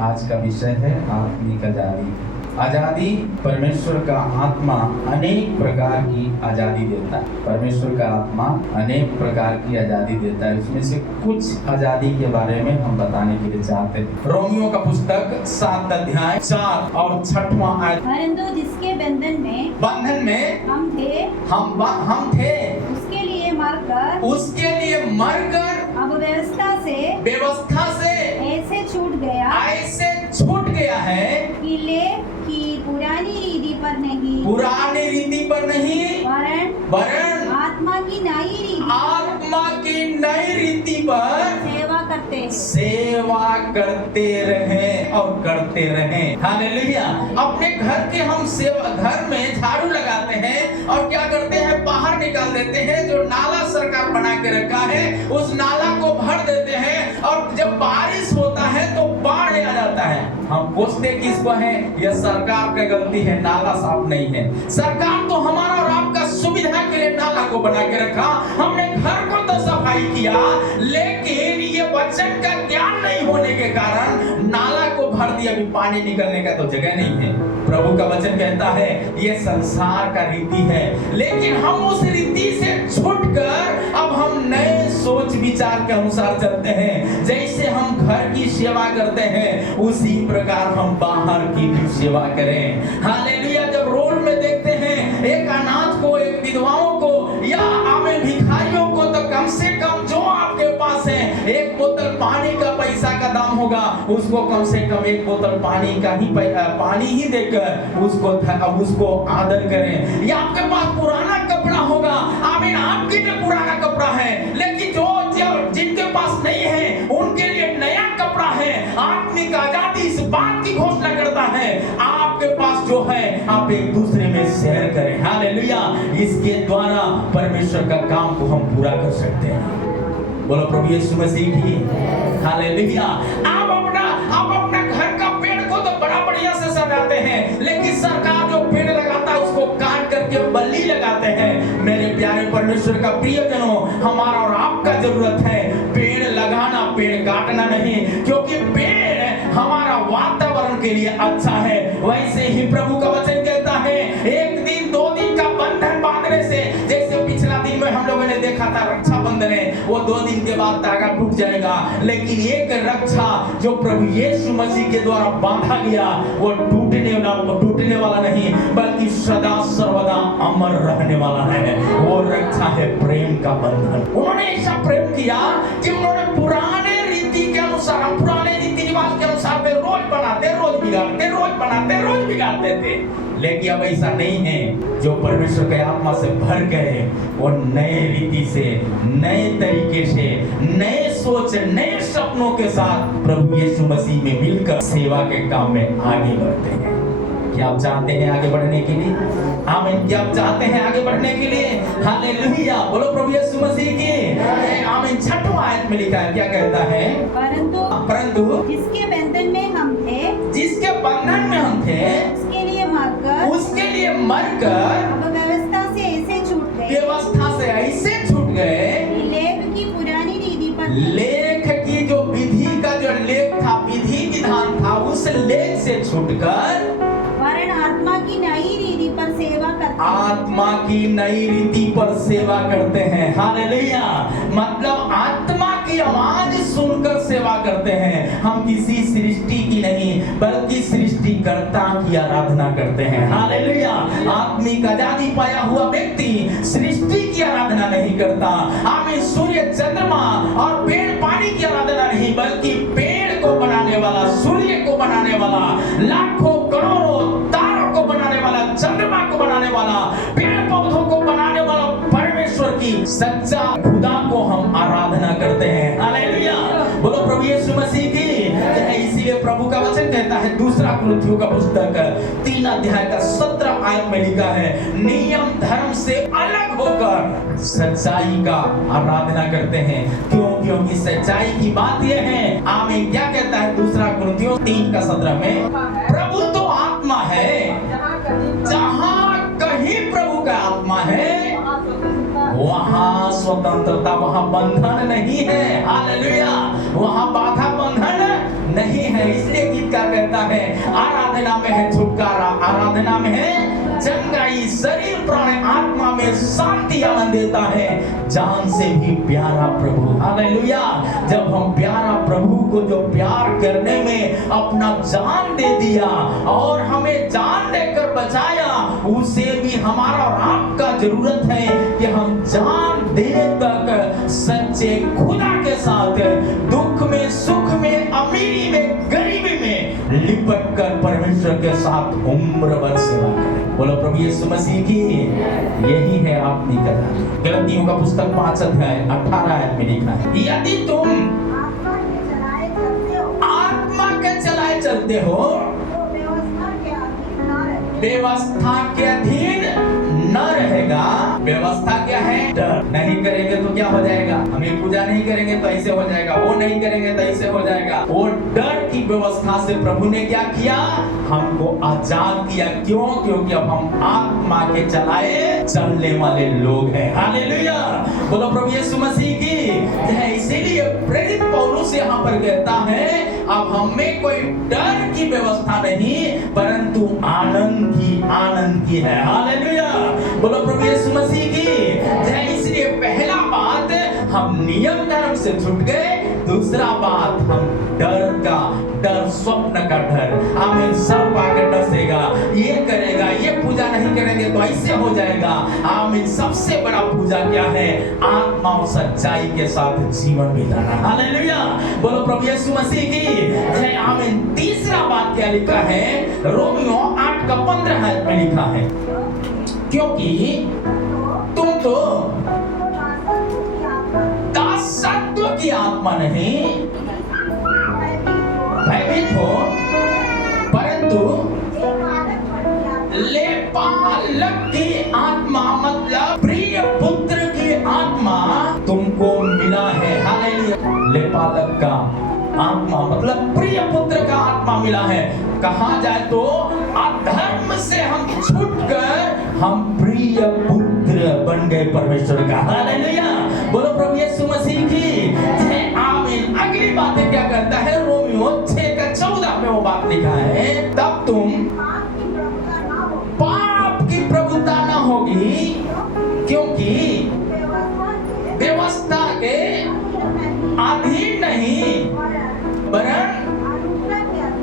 आज का विषय है आत्मिक आजादी। आजादी परमेश्वर का आत्मा अनेक प्रकार की आजादी देता है। परमेश्वर का आत्मा अनेक प्रकार की आजादी देता है। उसमें से कुछ आजादी के बारे में हम बताने के लिए चाहते हैं। रोमियो का पुस्तक 7 अध्याय 4 और 6वां आयत। परंतु जिसके बंधन में हम थे उसके लिए मरकर अब व्यवस्था से ऐसे छूट गया है कि पुरानी रीति पर नहीं वरन आत्मा की नई रीति पर सेवा करते रहें और करते रहें। हालेलुया। अपने घर के हम घर में झाड़ू लगाते हैं और क्या करते हैं, बाहर निकाल देते हैं। जो नाला सरकार बना के रखा है उस नाला को भर देते हैं और जब बारिश होता है तो बाढ़ आ जाता है। हम पूछते किसको है? यह सरकार की गलती है, नाला साफ नहीं है। सरकार तो हमारा और आपका सुविधा के लिए नाला को बना के रखा। हमने घर को तो सफाई किया, लेकिन ये वचन का ज्ञान नहीं होने के कारण नाला को भर दिया। अभी पानी निकलने का तो जगह नहीं है। प्रभु का वचन कहता है ये संसार का रीति है, लेकिन हम उस रीति से छूटकर अब हम नए सोच विचार के अनुसार चलते हैं। जैसे हम घर की सेवा करते हैं उसी प्रकार हम बाहर की भी सेवा करें। हालेलुया। जब रोड में देखते हैं एक अनाथ को, एक विधवाओं को या आमे भिखारियों को, तो कम से कम जो आपके पास है एक बोतल पानी का पैसा का दाम होगा, उसको कम से कम एक बोतल पानी ही देकर उसको आदर करें। या आपके पास पुराना कपड़ा होगा, आमीन, आपके लिए पुराना कपड़ा है, लेकिन जो जिनके पास नहीं है उनके लिए नया कपड़ा है। आत्मिक आजादी इस बात की घोषणा करता है आपके पास जो है आप एक दूसरे में शेयर करें। हालेलुया। इसके द्वारा परमेश्वर का काम को हम पूरा कर सकते हैं। बोलो प्रभु यीशु मसीह की हालेलुया। आप अपना घर का पेड़ को तो बड़ा बढ़िया से सजाते हैं, लेकिन सरकार जो पेड़ लगाता है उसको काट करके बल्ली लगाते हैं। मेरे प्यारे परमेश्वर का प्रियजनों, हमारा और आपका जरूरत है पेड़ लगाना, पेड़ काटना नहीं, क्योंकि पेड़ हमारा वातावरण के लिए अच्छा है। वैसे ही प्रभु का वचन कहता है एक दिन 2 दिन का बंधन बांधने से, जैसे पिछला दिन में हम लोगों ने देखा था रक्षाबंधन है, वो 2 दिन के बाद धागा टूट जाएगा, लेकिन एक रक्षा जो प्रभु यीशु मसीह के द्वारा बांधा गया वो टूटने वाला नहीं, बल्कि सदा सर्वदा अमर रहने वाला है। वो रक्षा है प्रेम का बंधन। उन्होंने ऐसा प्रेम किया कि उन्होंने पुराने रीति के अनुसार, पुराने रीति रिवाज के अनुसार वे रोज बनाते, रोज बिगाड़ते, रोज बनाते, रोज बिगाड़ते थे। लेकिन अब ऐसा नहीं है। जो परमेश्वर के आत्मा से भर गए वो नए रीति से, नए तरीके से, नए सोच, नए सपनों के साथ प्रभु यीशु मसीह में मिलकर सेवा के काम में आगे बढ़ते हैं। क्या आप चाहते हैं आगे बढ़ने के लिए? आमीन। क्या आप चाहते हैं आगे बढ़ने के लिए? हालेलुया। बोलो प्रभु यीशु मसीह की आमीन। 6वां आयत में लिखा है, क्या कहता है? परंतु जिसके बंधन में हम थे उसके लिए मरकर अब व्यवस्था से ऐसे छूट गए लेख की पुरानी रीति पर, लेख की जो विधि का जो लेख था, विधि विधान था, उस लेख से छूटकर वरन आत्मा की नई रीति पर सेवा करते हैं। हालेलुया। मतलब आत्मा की आवाज सुनकर सेवा करते हैं। हम किसी सृष्टि की नहीं बल्कि सृष्टिकर्ता की आराधना करते हैं। हालेलुया। आत्मिक आजादी पाया हुआ व्यक्ति सृष्टि की आराधना नहीं करता। आमीन। सूर्य, चंद्रमा और पेड़ पानी की आराधना नहीं, बल्कि पेड़ को बनाने वाला, सूर्य को बनाने वाला, लाखों करोड़ों तारों को बनाने वाला, चंद्रमा को बनाने वाला, पेड़ पौधों को बनाने वाला परमेश्वर की सच्चा खुदा को हम आराधना करते हैं। हालेलुया। बोलो प्रभु यीशु मसीह की। इसीलिए प्रभु का वचन कहता है, 2 कुरिन्थियों का पुस्तक 3 अध्याय का 17 आयत में लिखा है, नियम धर्म से अलग होकर सच्चाई का आराधना करते हैं। क्योंकि सच्चाई की बात यह है, आमीन। क्या कहता है 2 कुरिन्थियों 3 का 17 में? प्रभु तो आत्मा है, जहां कहीं प्रभु का आत्मा है वहां स्वतंत्रता, वहां बंधन नहीं है। हालेलुया। वहां बाधा बंधन नहीं है। इसलिए गीतकार कहता है, आराधना में है छुटकारा, आराधना में है चंगाई, शरीर प्राण आत्मा में शांति आनंद देता है, जान से भी प्यारा प्रभु। हालेलुया। जब हम प्यारा प्रभु को जो प्यार करने में अपना जान दे दिया और हमें जान देकर बचाया, उसे भी हमारा और आपका जरूरत है कि हम जान देने तक सच्चे खुदा के साथ दुख में, सुख में, अमीरी में, गरीबी में लिपट कर परमेश्वर के साथ उम्र भर सेवा करें। बोलो प्रभु यीशु मसीह की। यही है आपकी कथा। गलतियों का पुस्तक 5 अध्याय 18 आयत में लिखा है, यदि तुम आत्मा के चलाए चलते हो, व्यवस्था के अधीन न रहेगा। व्यवस्था क्या है? डर। नहीं करेंगे तो क्या हो जाएगा? हमें पूजा नहीं करेंगे तो ऐसे हो जाएगा, वो नहीं करेंगे तो ऐसे हो जाएगा। वो डर की व्यवस्था से प्रभु ने क्या किया? हमको आजाद किया। क्यों? क्योंकि अब हम आत्मा के चलाए चलने वाले लोग हैं। हालेलुया। बोलो प्रभु यीशु मसीह की। इसीलिए प्रेरित पौलुस यहाँ पर कहता है, अब हमें कोई डर की व्यवस्था नहीं, परंतु आनंद की है। हालेलुया। बोलो प्रभु यीशु मसीह की। इसलिए पहला बात, हम नियम धर्म से छूट गए। दूसरा बात, हम डर, स्वप्न का डर। आमीन। सर्प आकर डसेगा, ये करेगा, ये पूजा नहीं करेंगे तो ऐसे हो जाएगा। आमीन। सबसे बड़ा पूजा क्या है? आत्मा और सच्चाई के साथ जीवन बिताना। हालेलुया। बोलो प्रभु यीशु मसीह की जय। आमीन। तीसरा बात क्या लिखा है? रोमियो 8 का 15 आयत में लिखा है, क्योंकि तुम तो दासत्व की आत्मा नहीं भयभीत हो, परंतु लेपालक की आत्मा, मतलब प्रिय पुत्र की आत्मा तुमको मिला है। हालेलुया। लेपालक का आत्मा मतलब प्रिय पुत्र का आत्मा मिला है। कहा जाए तो अधर्म से हम छूटकर हम प्रिय पुत्र बन गए परमेश्वर का। हालेलुया। बोलो प्रभु यीशु मसीह की जय। आमीन। अगली बातें क्या करता है? रोमियो 6 का 14 में वो बात लिखा है, तब तुम पाप की प्रभुता न होगी, क्योंकि व्यवस्था के अधीन नहीं, वरन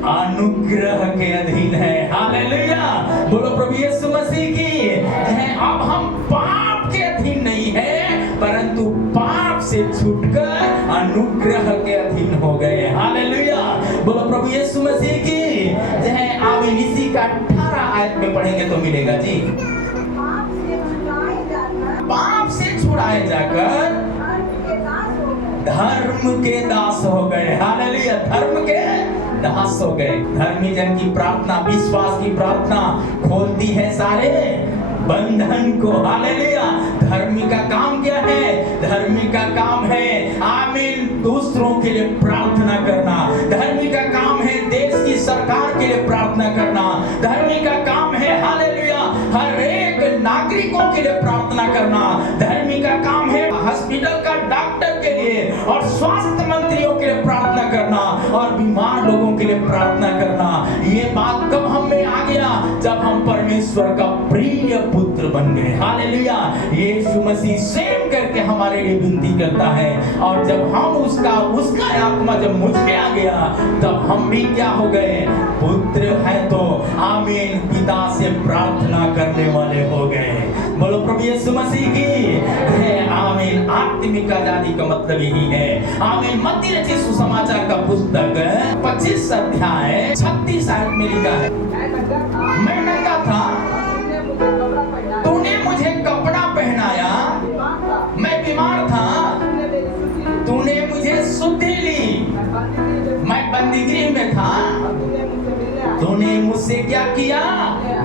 अनुग्रह के अधीन है। हालेलुया। बोलो प्रभु यीशु मसीह की। अब हम पाप के अधीन नहीं है, परंतु पाप से छूटकर अनुग्रह के अधीन हो गए। हालेलुया। बोलो प्रभु यीशु मसीह की जय। आमीन। इसी का 18 आयत में पढ़ेंगे तो मिलेगा जी। पाप से छुड़ाए जाकर धर्म के दास हो गए। हालेलुया। धर्म के दास हो गए। धर्मी जन की प्रार्थना, विश्वास की प्रार्थना खोलती है सारे बंधन को। हालेलुया। धर्मी का काम क्या है? धर्मी का काम है आमीन दूसरों के लिए प्रार्थना करना। धर्मी का काम है देश की सरकार के लिए प्रार्थना करना। धर्मी का काम है हालेलुया हर एक नागरिकों के लिए प्रार्थना करना। धर्मी का काम है हॉस्पिटल का डॉक्टर के लिए और स्वास्थ्य मंत्रियों के लिए प्रार्थना करना और बीमार लोगों के लिए प्रार्थना करना। ये बात कब हम में आ गया? जब हम परमेश्वर का प्रिय पुत्र बन गए। हालेलुया। यीशु मसीह स्वयं करके हमारे लिए विनती करता है और जब हम उसका आत्मा जब मुझ में आ गया तब हम भी क्या हो गए? पुत्र है तो आमीन पिता से प्रार्थना करने वाले हो गए। बोलो प्रभु यीशु मसीह की है। आमीन। आत्मिक आजादी का मतलब यही है। आमीन। मत्ती रचित सुसमाचार का पुस्तक 25 अध्याय 36 आयत में लिखा है, मैं नंगा था, तूने मुझे कपड़ा पहनाया, मैं बीमार था, तूने मुझे सुधि ली, मैं बंदीगृह में था, तूने मुझसे क्या किया?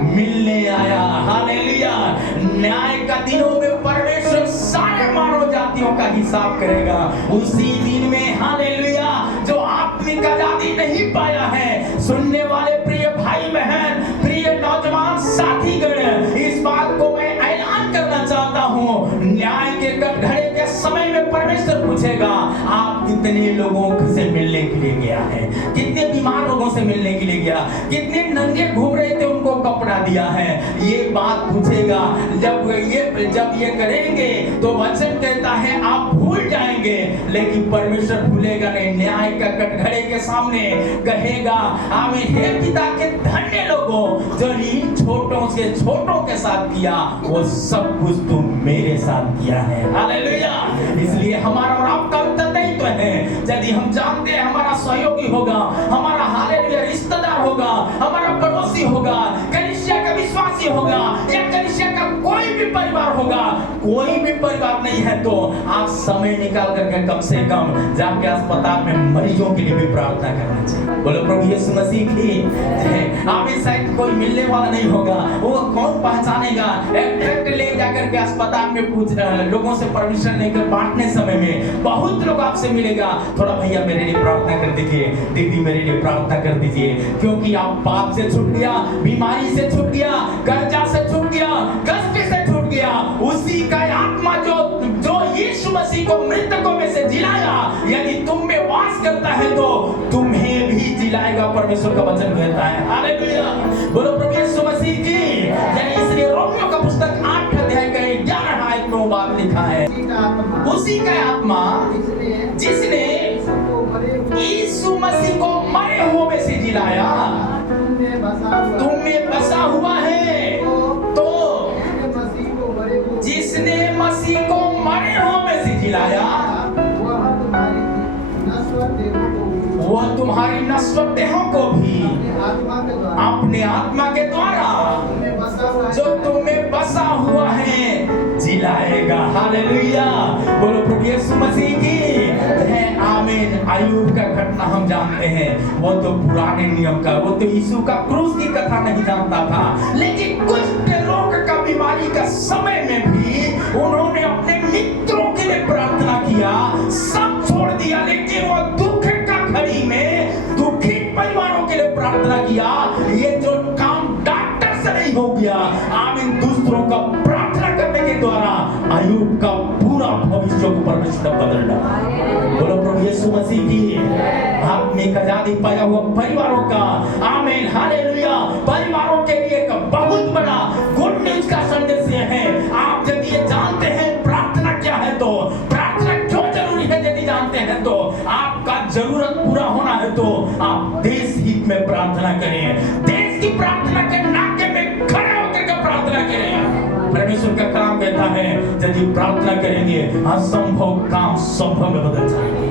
मिलने आया। हालेलुया। न्याय का दिनों में परमेश्वर सारे मानव जातियों का हिसाब करेगा। उसी दिन में हालेलुया जो आत्मिक आजादी नहीं पाया है, सुनने वाले प्रिय भाई बहन, प्रिय नौजवान साथीगण, इस बात को मैं ऐलान करना चाहता हूँ, न्याय के कटघरे के समय में परमेश्वर पूछेगा आप कितने कितने लोगों से मिलने के लिए गया है, कितने बीमार लोगों से मिलने के लिए गया, कितने नंगे घूम रहे थे उनको कपड़ा दिया है। ये बात पूछेगा जब ये करेंगे तो वचन कहता है आप भूल जाएंगे, लेकिन परमेश्वर भूलेगा नहीं। न्याय का कटघरे के सामने कहेगा आमीन, हे पिता के धन्य लोगों जो इन छोटों से छोटों के साथ किया वो सब कुछ तुम मेरे साथ किया है। हालेलुया। इसलिए हमारा और आपका उत्तरदायित्व है, यदि हम जानते हैं हमारा सहयोगी होगा, हमारा हालेलुया रिश्तेदार होगा, हमारा पड़ोसी होगा, कलीसिया का विश्वासी होगा या कलीसिया का कोई भी परिवार होगा, कोई भी परिवार नहीं है तो आप समय निकाल करके कम से कम जाके अस्पताल में मरीजों के लिए भी प्रार्थना करना चाहिए। बोलो प्रभु यीशु मसीह की आमीन। शायद कोई मिलने वाला नहीं होगा, वो कौन पहचानेगा। एक ट्रैक्टर ले जाकर के अस्पताल में पूछ लोगों से परमिशन लेकर बांटने समय में बहुत लोग आपसे मिलेगा, थोड़ा भैया मेरे लिए प्रार्थना कर दीजिए, दीदी मेरे लिए प्रार्थना कर दीजिए, क्योंकि आप पाप से छूट गया, बीमारी से छूट गया, कर्जा से छूट गया, कष्ट से छूट गया। उसी का आत्मा जो यीशु मसीह को मृतकों में से जिलाया, यदि तुम में वास करता है तो तुम्हें भी जिलाएगा, परमेश्वर का वचन कहता है। हालेलुया। बोलो प्रभु यीशु मसीह की। इसलिए रोमियो का पुस्तक 8 अध्याय का 11 आयत में वो बात लिखा है, उसी का आत्मा जिसने यीशु मसीह को मरे हुए में से जिलाया तुम में बसा हुआ है, तो जिसने मसीह को मरे हुए में से जिलाया वह तुम्हारी नश्वर देहों को भी अपने आत्मा के द्वारा जो तुम्हें बसा हुआ है जिलाएगा। हालेलुया। बोलो प्रभु यीशु मसीह की है। आमीन। अय्यूब का घटना हम जानते हैं, वो तो पुराने नियम का, वो तो यीशु का क्रूस की कथा नहीं जानता था, लेकिन कुछ रोग का बीमारी का समय में भी उन्होंने अपने मित्रों के लिए प्रार्थना किया, सब छोड़ दिया, लेकिन वो दुख का घड़ी में दुखित परिवारों के लिए प्रार्थना किया। ये जो काम डॉक्टर से नहीं हो गया, आमीन, दूसरों का प्रार्थना करने के द्वारा अय्यूब का पूरा भविष्य को परमेश्वर ने बदल डाला। बोलो प्रभु यीशु मसीह की। आत्मिक आजादी पाया हुआ परिवारों का, आमीन, हालेलुया, परिवारों के लिए एक बहुत बड़ा गुड न्यूज का संदेश है। आप यदि ये जानते हैं प्रार्थना क्या है, तो प्रार्थना क्यों जरूरी है, यदि जानते हैं तो आपका जरूरत पूरा होना है तो आप देश हित में प्रार्थना करें, देश की प्रार्थना के नाके में खड़े होकर के प्रार्थना करें। परमेश्वर का काम कहता है यदि प्रार्थना करेंगे असंभव काम संभव में बदल जाएंगे।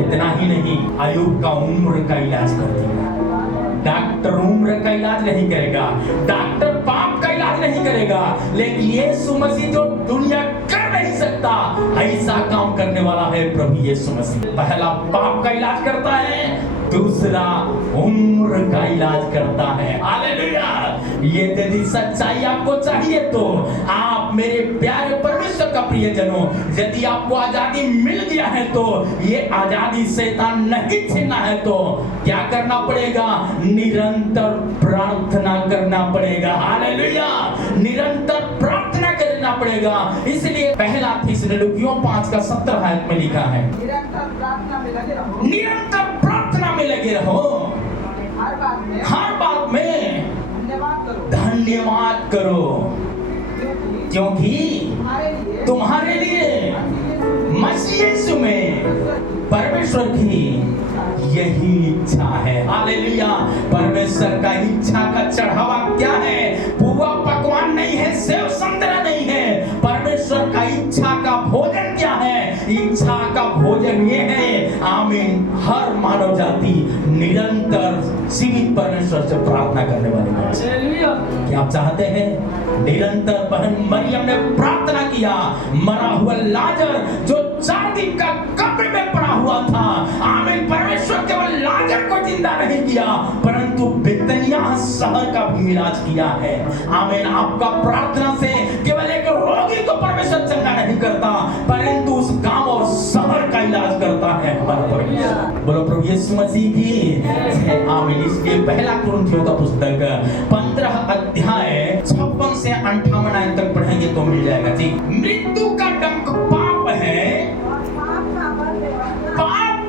इतना ही नहीं, अय्यूब का उम्र का इलाज कर दिया। डॉक्टर उम्र का इलाज नहीं करेगा, डॉक्टर पाप का इलाज नहीं करेगा, लेकिन यीशु मसीह जो दुनिया कर नहीं सकता ऐसा काम करने वाला है प्रभु यीशु मसीह। पहला पाप का इलाज करता है, दूसरा उम्र का इलाज करता है। हालेलुया। ये यदि सच्चाई आपको चाहिए तो आप मेरे प्यारे परमेश्वर का प्रियजनों, यदि आपको आजादी मिल गया है तो ये आजादी शैतान नहीं छीनना है तो क्या करना पड़ेगा? निरंतर प्रार्थना करना पड़ेगा। हालेलुया। निरंतर प्रार्थना करना पड़ेगा। इसलिए पहला थिस्सलुनीकियों 5:17 आयत में लिखा है, निरंतर प्रार्थना में लगे रहो, निरंतर प्रार्थना में लगे रहो, हर बात में धन्यवाद करो, क्योंकि तुम्हारे लिए मसीह यीशु में परमेश्वर की यही इच्छा है। हालेलुया। परमेश्वर का इच्छा का चढ़ावा क्या है? पुआ पकवान नहीं है, सेव संतरा नहीं है। परमेश्वर का इच्छा का भोजन क्या है? इच्छा का भोजन ये है, आमीन, हर मानव जाति निरंतर सीमित परमेश्वर से प्रार्थना करने वाले हैं। क्या आप चाहते हैं? निरंतर बहन मरियम ने प्रार्थना किया, मरा हुआ लाजर जो 4 दिन का कब्र में पड़ा हुआ था, आमीन, परमेश्वर केवल लाजर को जिंदा नहीं किया परंतु बेतनिया शहर का भी इलाज किया है। आमीन। आपका प्रार्थना से केवल एक रोगी को परमेश्वर चंगा नहीं करता परंतु उस गांव और शहर का इलाज करता है हमारा परमेश्वर। बोलो प्रभु यीशु मसीह की। आमीन। इसलिए पहला कुरिन्थियों का पुस्तक 15 अध्याय 56 से 58 आयत तक पढ़ेंगे तो मिल जाएगा। जी। मृत्यु का डंक पाप है, पाप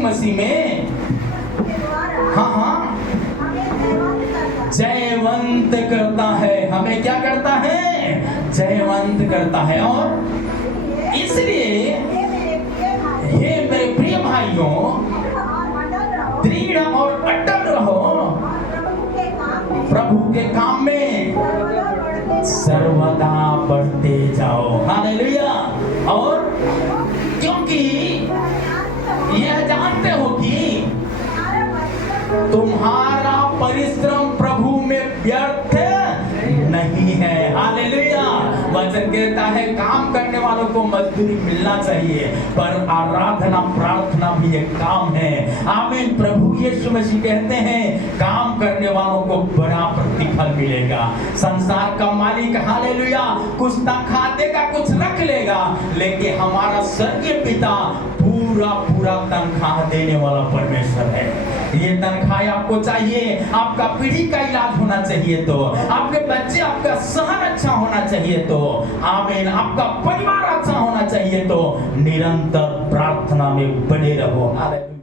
यीशु मसीह में हाँ हाँ जयवंत करता है। हमें क्या करता है? जयवंत करता है। और इसलिए हे मेरे प्रिय भाइयों, दृढ़ और अटल रहो, प्रभु के काम में सर्वदा बढ़ते जाओ। हालेलुया। और क्योंकि यह जानते हो कि तुम्हारा परिश्रम प्रभु में व्यर्थ नहीं है। हालेलुया। वचन कहता है काम करने वालों को मजदूरी मिलना चाहिए, पर आराधना प्रार्थना भी एक काम है। आमीन। प्रभु यीशु मसीह कहते हैं काम करने वालों को बड़ा प्रतिफल मिलेगा। संसार का मालिक हालेलुया कुछ तनख्वाह देगा, कुछ रख लेगा, लेकिन हमारा स्वर्गीय पिता पूरा पूरा तनख्वाह देने वाला परमेश्वर है। ये तनख्वाह आपको चाहिए, आपका पीढ़ी का इलाज होना चाहिए तो, आपके बच्चे, आपका शहर अच्छा होना चाहिए तो, आमीन, आपका परिवार अच्छा होना चाहिए तो निरंतर प्रार्थना में बने रहो। हालेलुया।